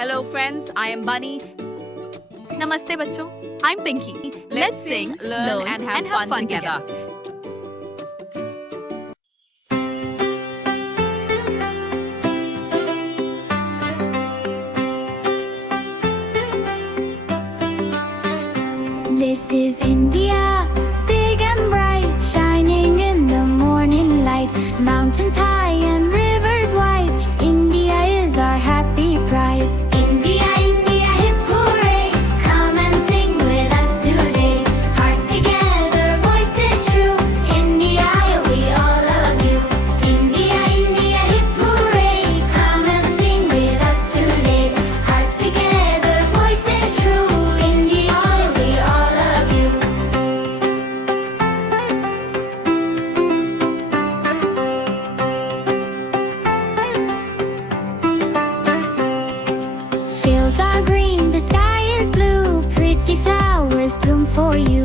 Hello friends, I am Bunny. Namaste बच्चों, I'm Pinky. Let's sing, learn and have fun together. This is India, big and bright, shining in the morning light. Mountains high and rivers wide, India is our happy pride. India, India, hip hooray, come and sing with us today. Hearts together, voices true, India, we all love you. India, India, hip hooray, come and sing with us today. Hearts together, voices true, India, we all love you. Fields are green, the sky is blue, pretty flowers bloom for you.